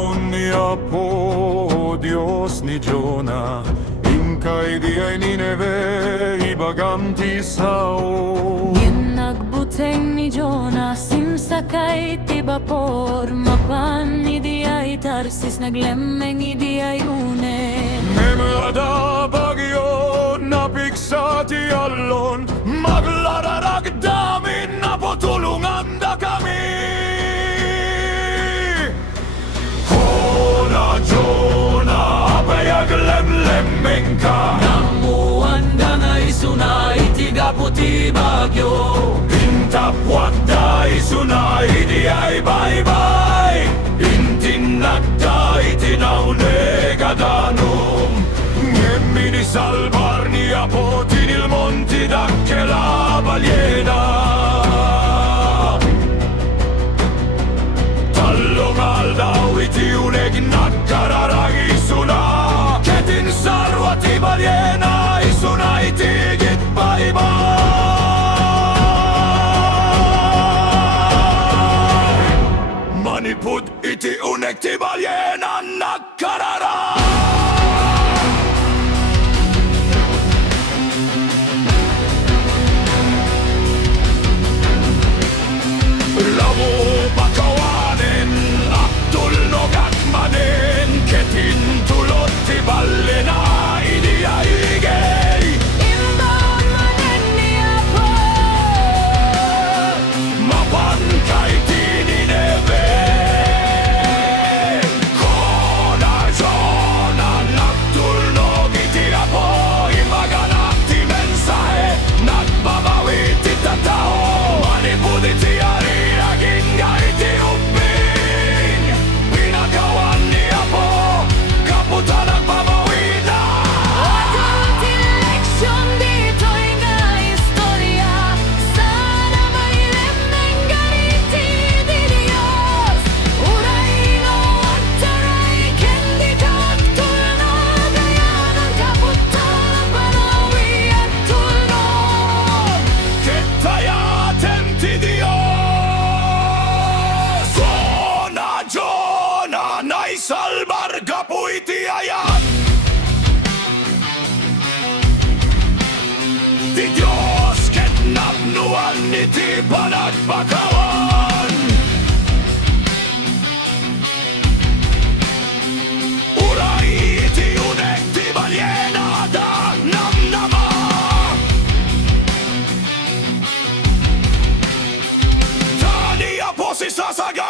alon niya po, Diyos ni Jonah. Ingkay di ay Nineve, ibagam ti sao. Ginagbuteng ni Jonas, simsakay ti bapor. Mapan idi ay Tarsis, naglemeng idi ay une. Memada bagyo, napiksa ti alon. Maglararag damin na potulungan da kami. Hona Jonah, apayag lemlemeng ka. Namuanda na isuna itiga puti bagyo. Intapwat da isuna idi ay bye-bye. Intinagda itinaune kadanum. Ngemmini salvar ni apo tinilmonti dakkel balyena. Tallongal daw iti uneg nagkararag isuna. Ketin sarwa ti balyena isuna itigit bye-bye. Manipud iti uneg ti balyena nagkararag. Lamo pakawanen, aktul no gakmanen. Ketin tulot ti balyena, idi ay igay. Imbaon manen ni Apo. Mapan kay ti Nineve. Hona Jonah, nagtulnog iti apo. Imaganak ti mensahe, nagbabawi ti tatao. Manipud iti ari, agingay ti uping. Pinagawan ni apo, kaputan nagpapawida. Atong ti leksyon dito'y nga istorya. Sana mailemeng ganiti di Diyos. Uray no at taray, kendi kaktul na gayanan. Kaputan panawi at tulnog. Kitayatem ti Dios. Hona Jonah, naisalbar gapu iti ayat. Ti Dios ket napnuan iti panagpakawan. Uray iti uneg ti balyena da namnama. Tani apo si sasaga.